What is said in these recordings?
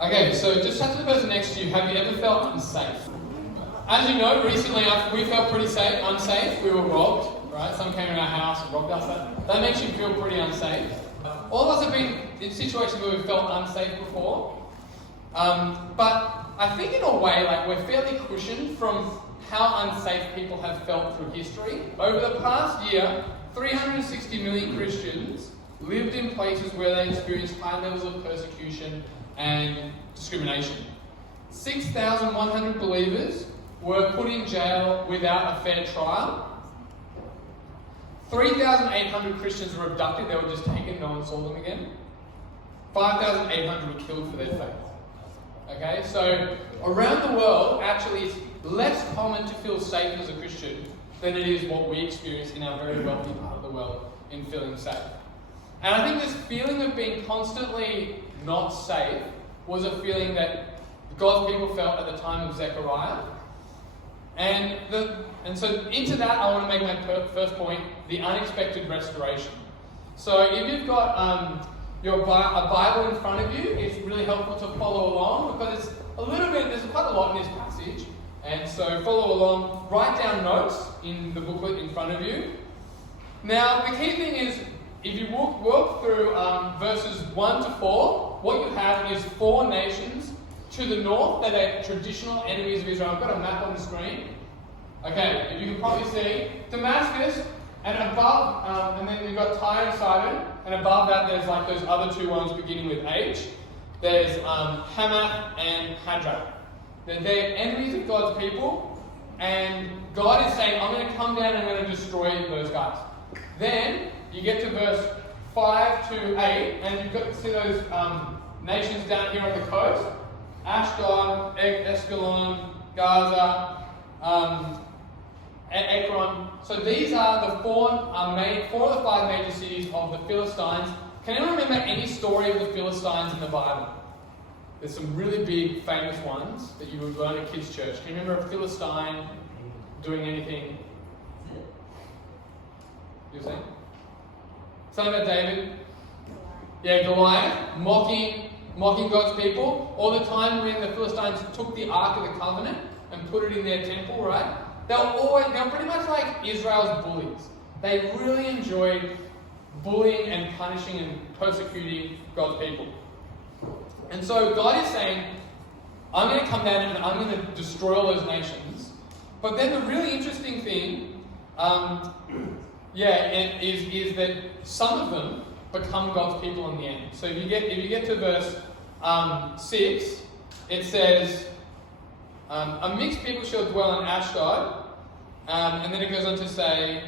Okay, so just chat to the person next to you. Have you ever felt unsafe? As you know, recently we felt pretty unsafe. We were robbed, right? Someone came in our house and robbed us. That makes you feel pretty unsafe. All of us have been in situations where we felt unsafe before. But I think in a way, like, we're fairly cushioned from how unsafe people have felt through history. Over the past year, 360 million Christians lived in places where they experienced high levels of persecution and discrimination. 6,100 believers were put in jail without a fair trial. 3,800 Christians were abducted, they were just taken, no one saw them again. 5,800 were killed for their faith. Okay, so around the world, actually it's less common to feel safe as a Christian than it is what we experience in our very wealthy part of the world in feeling safe. And I think this feeling of being constantly not safe was a feeling that God's people felt at the time of Zechariah. And so into that, I want to make my first point, the unexpected restoration. So if you've got a Bible in front of you, it's really helpful to follow along because it's there's quite a lot in this passage. And so follow along, write down notes in the booklet in front of you. Now, the key thing is, if you walk through verses 1 to 4, what you have is 4 nations to the north that are traditional enemies of Israel. I've got a map on the screen. Okay, if you can probably see Damascus, and above, and then you've got Tyre and Sidon, and above that there's like those other 2 ones beginning with H. There's Hamath and Hadrach. They're enemies of God's people, and God is saying, I'm going to come down and I'm going to destroy those guys. Then you get to verse 5 to 8, and you've got to see those nations down here on the coast: Ashdod, Escalon, Gaza, Ekron. So these are the 4 of the 5 major cities of the Philistines. Can anyone remember any story of the Philistines in the Bible? There's some really big, famous ones that you would learn at kids' church. Can you remember a Philistine doing anything? You were saying? Something about David? Yeah, Goliath, mocking God's people. All the time when the Philistines took the Ark of the Covenant and put it in their temple, right? They were pretty much like Israel's bullies. They really enjoyed bullying and punishing and persecuting God's people. And so God is saying, I'm going to come down and I'm going to destroy all those nations. But then the really interesting thing, is that some of them become God's people in the end. So if you get to verse 6, it says, a mixed people shall dwell in Ashdod, and then it goes on to say,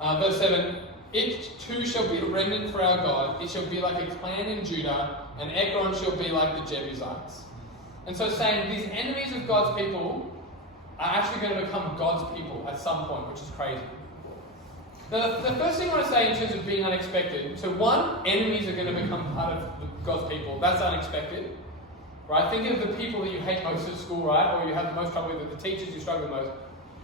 verse 7, it too shall be a remnant for our God. It shall be like a clan in Judah, and Ekron shall be like the Jebusites. And so saying these enemies of God's people are actually going to become God's people at some point, which is crazy. The first thing I want to say in terms of being unexpected, so one, enemies are going to become part of God's people. That's unexpected. Right? Think of the people that you hate most at school, right? Or you have the most trouble with, the teachers you struggle with most.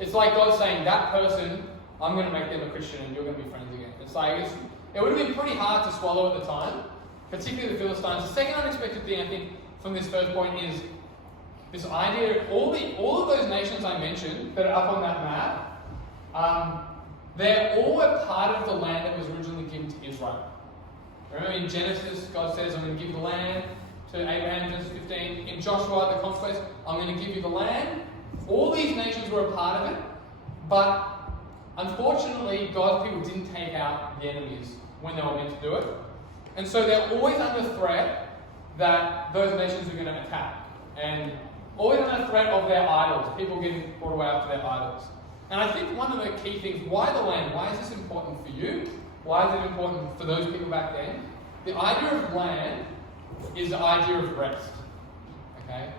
It's like God saying, that person, I'm going to make them a Christian and you're going to be friends again. It's like, it would have been pretty hard to swallow at the time, particularly the Philistines. The second unexpected thing, I think, from this first point is this idea of all of those nations I mentioned that are up on that map, they're all a part of the land that was originally given to Israel. Remember in Genesis, God says, I'm going to give the land to Abraham, Genesis 15. In Joshua, the conquest, I'm going to give you the land. All these nations were a part of it, but unfortunately, God's people didn't take out the enemies when they were meant to do it. And so they're always under threat that those nations are going to attack. And always under threat of their idols, people getting brought away after their idols. And I think one of the key things, why the land? Why is this important for you? Why is it important for those people back then? The idea of land is the idea of rest. Okay?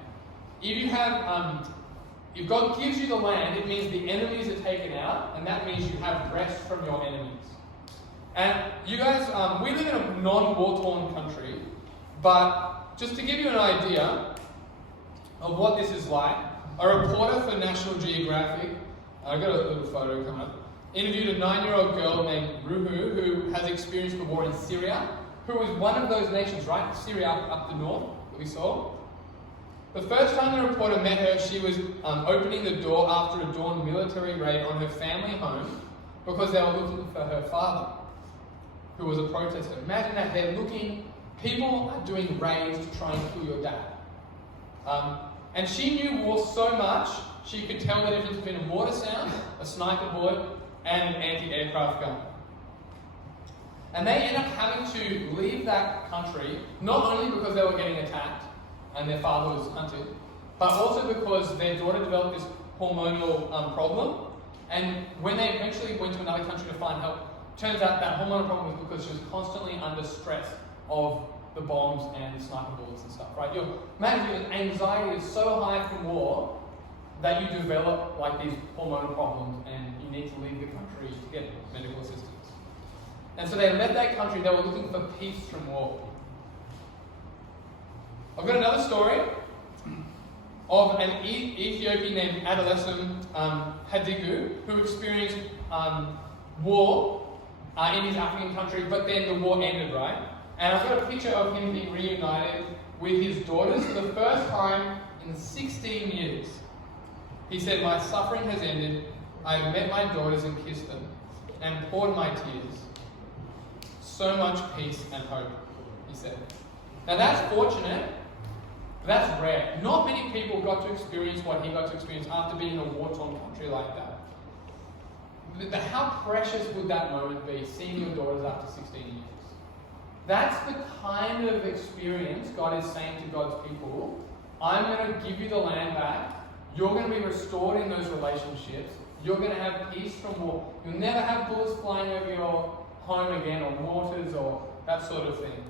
If God gives you the land, it means the enemies are taken out, and that means you have rest from your enemies. And you guys, we live in a non-war-torn country, but just to give you an idea of what this is like, a reporter for National Geographic, I've got a little photo coming up, interviewed a 9-year-old girl named Ruhu who has experienced the war in Syria, who was one of those nations, right? Syria up the north, we saw. The first time the reporter met her, she was opening the door after a dawn military raid on her family home because they were looking for her father, who was a protester. Imagine that, people are doing raids to try and kill your dad. And she knew war so much, she could tell the difference between a mortar sound, a sniper bullet, and an anti-aircraft gun. And they ended up having to leave that country, not only because they were getting attacked and their father was hunted, but also because their daughter developed this hormonal problem. And when they eventually went to another country to find help, turns out that hormonal problem was because she was constantly under stress of the bombs and the sniper bullets and stuff, right? Imagine your anxiety is so high from war that you develop like these hormonal problems and you need to leave the country to get medical assistance. And so they left that country. They were looking for peace from war. I've got another story of an Ethiopian named adolescent Hadigu who experienced war in his African country, but then the war ended, right? And I've got a picture of him being reunited with his daughters for the first time in 16 years. He said, "My suffering has ended. I have met my daughters and kissed them, and poured my tears. So much peace and hope," he said. Now that's fortunate, but that's rare. Not many people got to experience what he got to experience after being in a war-torn country like that. How precious would that moment be, seeing your daughters after 16 years? That's the kind of experience God is saying to God's people. I'm going to give you the land back. You're going to be restored in those relationships. You're going to have peace from war. You'll never have bullets flying over your home again, or mortars, or that sort of thing.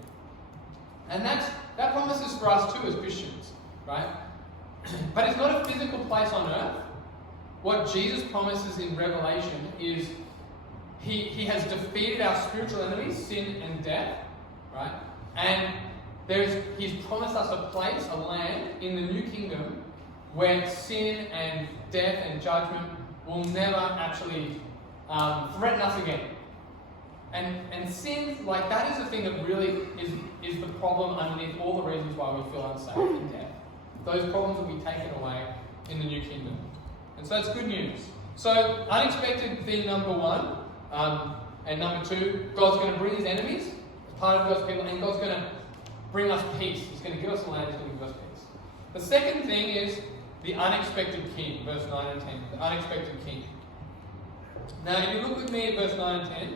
And that promises for us too as Christians, right? But it's not a physical place on earth. What Jesus promises in Revelation is He has defeated our spiritual enemies, sin and death, right? And He's promised us a place, a land in the new kingdom where sin and death and judgment will never actually threaten us again. And sin, like that is the thing that really is the problem underneath all the reasons why we feel unsafe and death. Those problems will be taken away in the new kingdom. And so that's good news. So unexpected thing number one, and number two, God's going to bring His enemies as part of God's people, and God's going to bring us peace. He's going to give us land, He's going to give us peace. The second thing is the unexpected king, verse 9 and 10. The unexpected king. Now, if you look with me at verse 9 and 10, it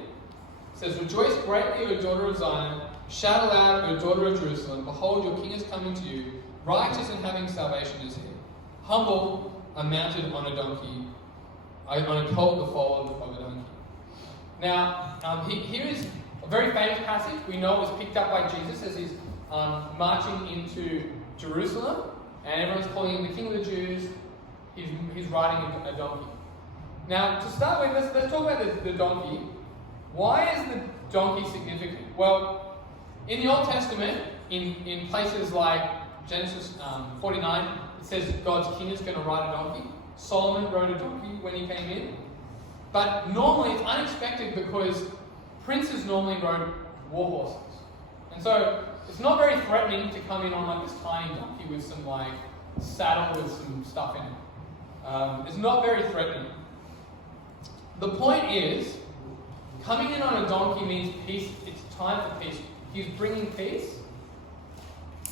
says, "Rejoice greatly, O daughter of Zion. Shout aloud, O daughter of Jerusalem. Behold, your king is coming to you. Righteous and having salvation is he. Humble and mounted on a donkey, on a colt, the foal of a donkey." Now, here is a very famous passage. We know it was picked up by Jesus as he's marching into Jerusalem, and everyone's calling him the King of the Jews. He's riding a donkey. Now, to start with, let's talk about the donkey. Why is the donkey significant? Well, in the Old Testament, in places like Genesis 49, it says God's king is going to ride a donkey. Solomon rode a donkey when he came in. But normally it's unexpected because princes normally rode war horses. And so it's not very threatening to come in on like this tiny donkey with some like saddle with some stuff in it. It's not very threatening. The point is, coming in on a donkey means peace. It's time for peace. He's bringing peace.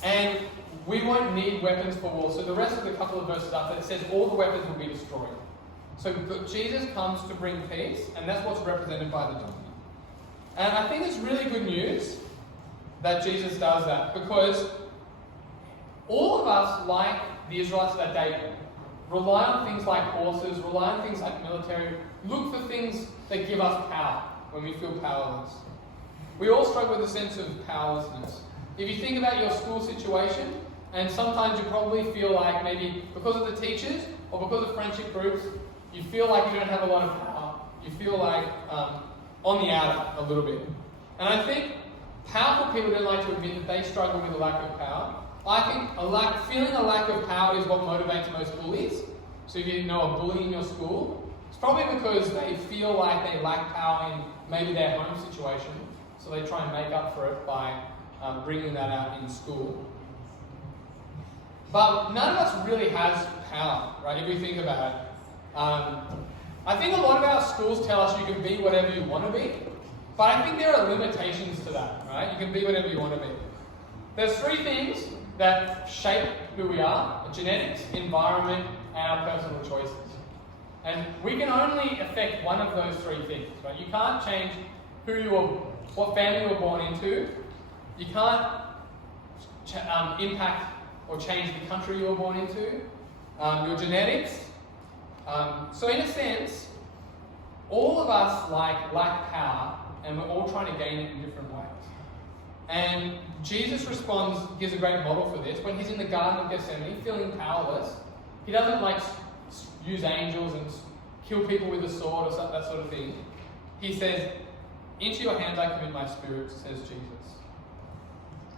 And we won't need weapons for war. So the rest of the couple of verses after, it says all the weapons will be destroyed. So Jesus comes to bring peace, and that's what's represented by the donkey. And I think it's really good news that Jesus does that, because all of us, like the Israelites of that day, rely on things like horses, rely on things like military, look for things that give us power when we feel powerless. We all struggle with a sense of powerlessness. If you think about your school situation, and sometimes you probably feel like maybe because of the teachers or because of friendship groups, you feel like you don't have a lot of power. You feel like on the outer a little bit. And I think powerful people don't like to admit that they struggle with a lack of power. I think feeling a lack of power is what motivates most bullies. So if you know a bully in your school, it's probably because they feel like they lack power in maybe their home situation. So they try and make up for it by bringing that out in school. But none of us really has power, right, if we think about it. I think a lot of our schools tell us you can be whatever you want to be, but I think there are limitations to that, right? You can be whatever you want to be. There's three things that shape who we are: genetics, environment, and our personal choices. And we can only affect one of those three things, right? You can't change what family you were born into. You can't impact or change the country you were born into. Your genetics. So in a sense, all of us lack power, and we're all trying to gain it in different ways. And Jesus gives a great model for this. When he's in the Garden of Gethsemane, feeling powerless, he doesn't use angels and kill people with a sword or that sort of thing. He says, "Into your hands I commit my spirit," says Jesus.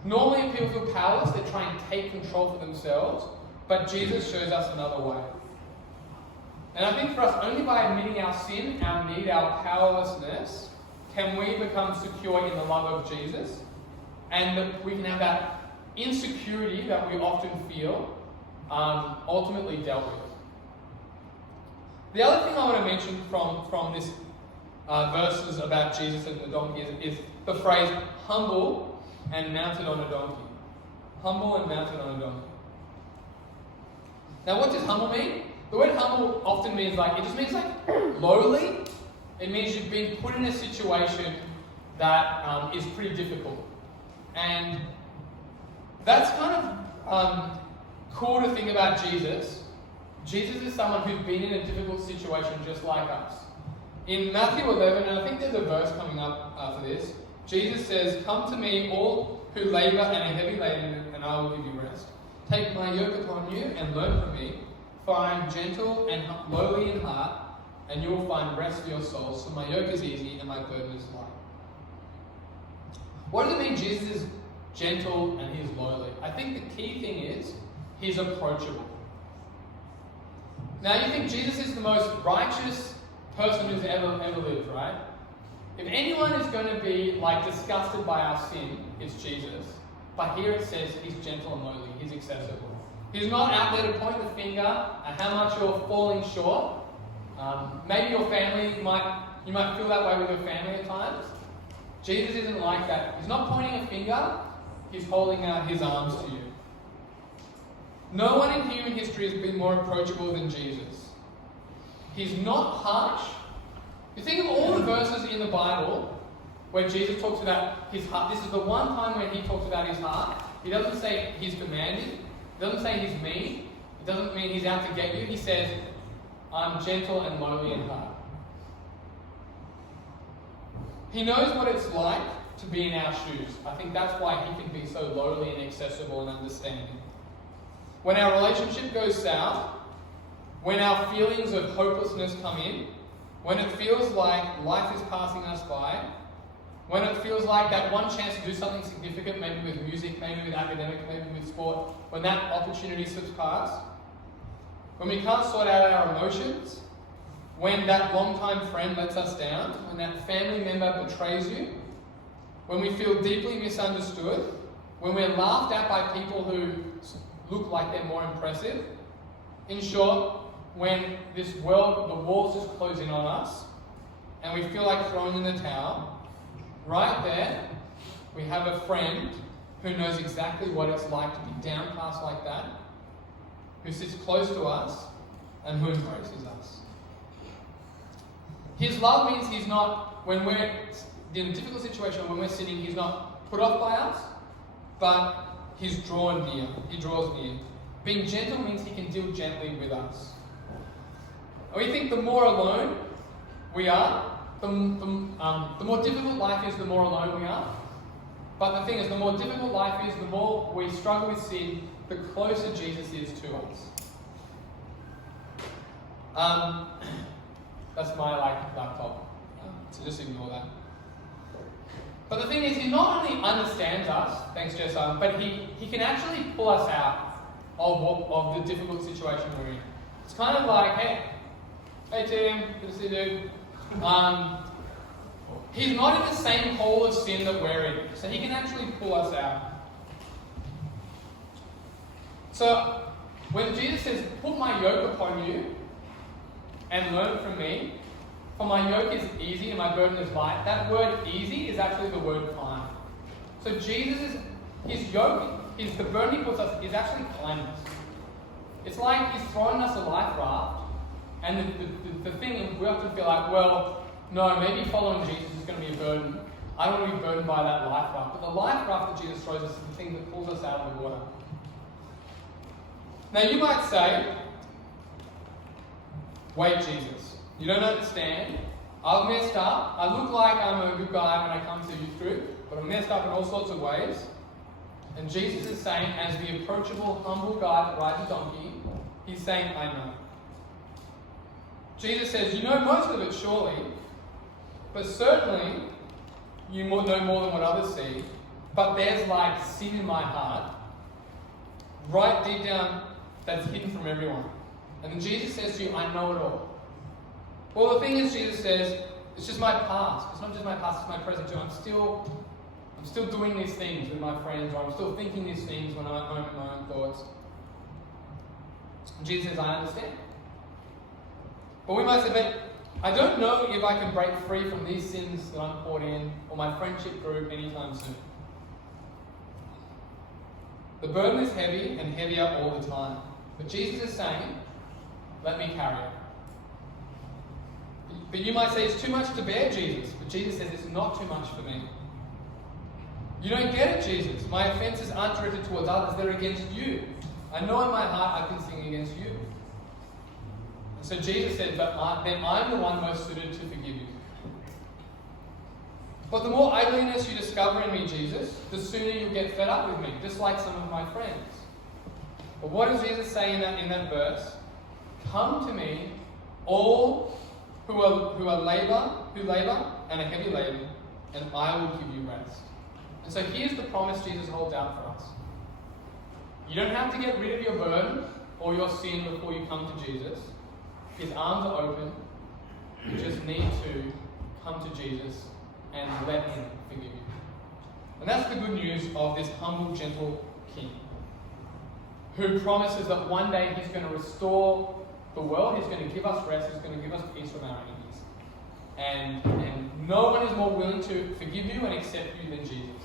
Normally when people feel powerless, they try and take control for themselves, but Jesus shows us another way. And I think for us, only by admitting our sin, our need, our powerlessness, can we become secure in the love of Jesus, and that we can have that insecurity that we often feel ultimately dealt with. The other thing I want to mention from this verses about Jesus and the donkey is the phrase humble and mounted on a donkey. Humble and mounted on a donkey. Now what does humble mean? The word humble often means it just means lowly. It means you've been put in a situation that is pretty difficult. And that's kind of cool to think about Jesus. Jesus is someone who's been in a difficult situation just like us. In Matthew 11, and I think there's a verse coming up for this, Jesus says, "Come to me, all who labour and are heavy laden, and I will give you rest. Take my yoke upon you and learn from me, for I am gentle and lowly in heart, and you will find rest for your souls. So my yoke is easy and my burden is light." What does it mean Jesus is gentle and he's lowly? I think the key thing is he's approachable. Now you think Jesus is the most righteous person who's ever lived, right? If anyone is going to be disgusted by our sin, it's Jesus. But here it says he's gentle and lowly, he's accessible. He's not out there to point the finger at how much you're falling short. Maybe your family, you might feel that way with your family at times. Jesus isn't like that. He's not pointing a finger, he's holding out his arms to you. No one in human history has been more approachable than Jesus. He's not harsh. You think of all the verses in the Bible where Jesus talks about his heart. This is the one time when he talks about his heart. He doesn't say he's demanding. He doesn't say he's mean. It doesn't mean he's out to get you. He says, "I'm gentle and lowly in heart." He knows what it's like to be in our shoes. I think that's why he can be so lowly and accessible and understanding. When our relationship goes south, when our feelings of hopelessness come in, when it feels like life is passing us by, when it feels like that one chance to do something significant, maybe with music, maybe with academic, maybe with sport, when that opportunity slips past, when we can't sort out our emotions, when that long-time friend lets us down, when that family member betrays you, when we feel deeply misunderstood, when we're laughed at by people who look like they're more impressive, in short, when the walls just close in on us, and we feel like throwing in the towel, right there, we have a friend who knows exactly what it's like to be downcast like that, who sits close to us, and who embraces us. His love means he's not, when we're in a difficult situation, when we're sinning, he's not put off by us, but he's drawn near. He draws near. Being gentle means he can deal gently with us. And we think the more alone we are, the more difficult life is, the more alone we are. But the thing is, the more difficult life is, the more we struggle with sin, the closer Jesus is to us. That's my laptop, so just ignore that. But the thing is, he not only understands us, thanks Jess, but he can actually pull us out of the difficult situation we're in. It's kind of like, hey Tim, good to see you. He's not in the same hole of sin that we're in, so he can actually pull us out. So, when Jesus says, put my yoke upon you and learn from me, for my yoke is easy and my burden is light, that word easy is actually the word climb. So his yoke, the burden he puts us is actually kindness. It's like he's throwing us a life raft, and the thing, we often feel like, well, no, maybe following Jesus is going to be a burden. I don't want to be burdened by that life raft. But the life raft that Jesus throws us is the thing that pulls us out of the water. Now you might say, wait, Jesus, you don't understand. I've messed up. I look like I'm a good guy when I come to youth group, but I'm messed up in all sorts of ways. And Jesus is saying, as the approachable, humble guy that rides a donkey, he's saying, I know. Jesus says, you know most of it, surely, but certainly you know more than what others see. But there's like sin in my heart, right deep down, that's hidden from everyone. And then Jesus says to you, I know it all. Well, the thing is, Jesus says, it's just my past. It's not just my past, it's my present too. I'm still doing these things with my friends, or I'm still thinking these things when I'm at home in my own thoughts. And Jesus says, I understand. But we might say, but I don't know if I can break free from these sins that I'm caught in, or my friendship group anytime soon. The burden is heavy and heavier all the time. But Jesus is saying, let me carry it. But you might say, it's too much to bear, Jesus. But Jesus says, it's not too much for me. You don't get it, Jesus. My offenses aren't directed towards others, they're against you. I know in my heart I've been sinning against you. And so Jesus said, but then I'm the one most suited to forgive you. But the more ugliness you discover in me, Jesus, the sooner you'll get fed up with me, just like some of my friends. But what does Jesus say in that verse? Come to me, all who labor and are heavy laden, and I will give you rest. And so here's the promise Jesus holds out for us. You don't have to get rid of your burden or your sin before you come to Jesus. His arms are open. You just need to come to Jesus and let him forgive you. And that's the good news of this humble, gentle king, who promises that one day he's going to restore the world, he's going to give us rest, he's going to give us peace from our enemies. And no one is more willing to forgive you and accept you than Jesus.